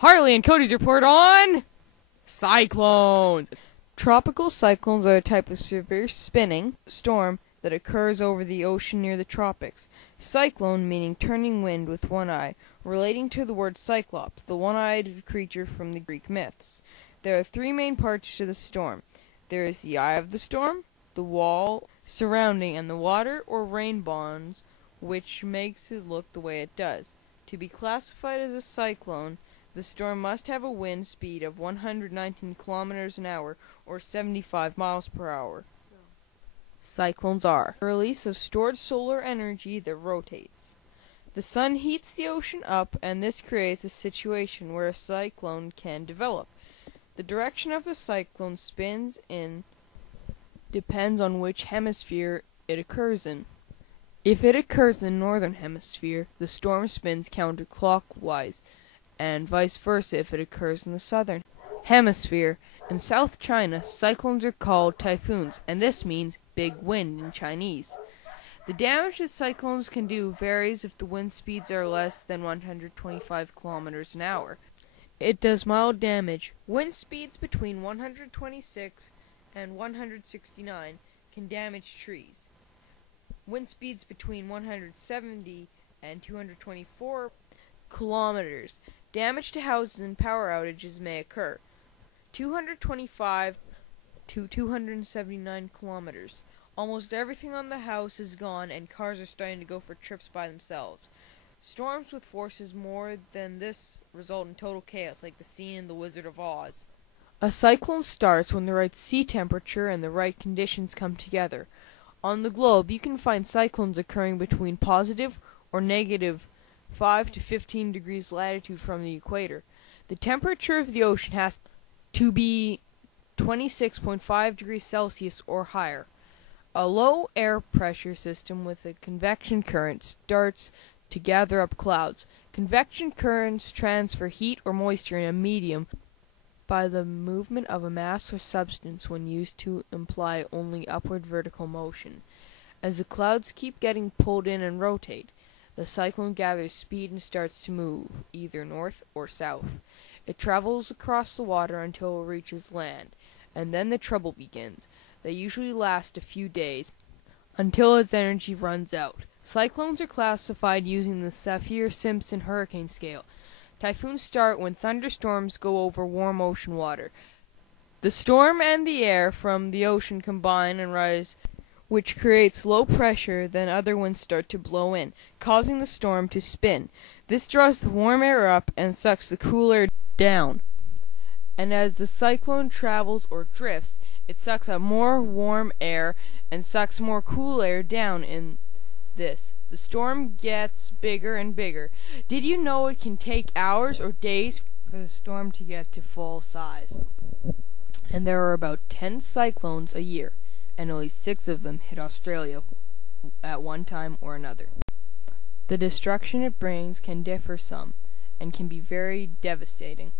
Harley and Cody's report on cyclones. Tropical cyclones are a type of severe spinning storm that occurs over the ocean near the tropics. Cyclone meaning turning wind with one eye, relating to the word Cyclops, the one-eyed creature from the Greek myths. There are three main parts to the storm. There is the eye of the storm, the wall surrounding, and the water or rain bonds, which makes it look the way it does. To be classified as a cyclone, the storm must have a wind speed of 119 kilometers an hour or 75 miles per hour. Cyclones are a release of stored solar energy that rotates. The sun heats the ocean up, and this creates a situation where a cyclone can develop. The direction of the cyclone spins in depends on which hemisphere it occurs in. If it occurs in the northern hemisphere, the storm spins counterclockwise, and vice versa if it occurs in the southern hemisphere. In South China, cyclones are called typhoons, and this means big wind in Chinese. The damage that cyclones can do varies if the wind speeds are less than 125 kilometers an hour. It does mild damage. Wind speeds between 126 and 169 can damage trees. Wind speeds between 170 and 224 kilometers. Damage to houses and power outages may occur. 225 to 279 kilometers. Almost everything on the house is gone, and cars are starting to go for trips by themselves. Storms with forces more than this result in total chaos, like the scene in The Wizard of Oz. A cyclone starts when the right sea temperature and the right conditions come together. On the globe, you can find cyclones occurring between positive or negative 5 to 15 degrees latitude from the equator. The temperature of the ocean has to be 26.5 degrees Celsius or higher. A low air pressure system with a convection current starts to gather up clouds. Convection currents transfer heat or moisture in a medium by the movement of a mass or substance when used to imply only upward vertical motion. As the clouds keep getting pulled in and rotate, the cyclone gathers speed and starts to move, either north or south. It travels across the water until it reaches land, and then the trouble begins. They usually last a few days, until its energy runs out. Cyclones are classified using the Saffir-Simpson hurricane scale. Typhoons start when thunderstorms go over warm ocean water. The storm and the air from the ocean combine and rise, which creates low pressure. Then other winds start to blow in, causing the storm to spin. This draws the warm air up and sucks the cool air down. And as the cyclone travels or drifts, it sucks up more warm air and sucks more cool air down in this. The storm gets bigger and bigger. Did you know it can take hours or days for the storm to get to full size? And there are about 10 cyclones a year, and only 6 of them hit Australia at one time or another. The destruction it brings can differ some, and can be very devastating,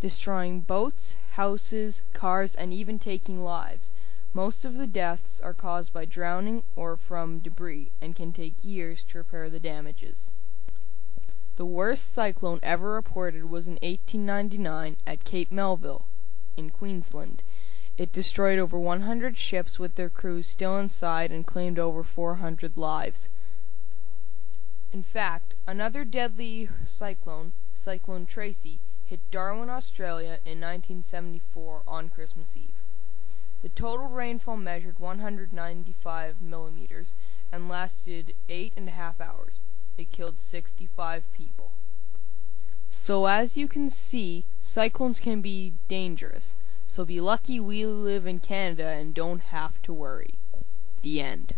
destroying boats, houses, cars, and even taking lives. Most of the deaths are caused by drowning or from debris, and can take years to repair the damages. The worst cyclone ever reported was in 1899 at Cape Melville in Queensland. It destroyed over 100 ships with their crews still inside and claimed over 400 lives. In fact, another deadly cyclone, Cyclone Tracy, hit Darwin, Australia in 1974 on Christmas Eve. The total rainfall measured 195 millimeters and lasted 8.5 hours. It killed 65 people. So as you can see, cyclones can be dangerous. So be lucky we live in Canada and don't have to worry. The end.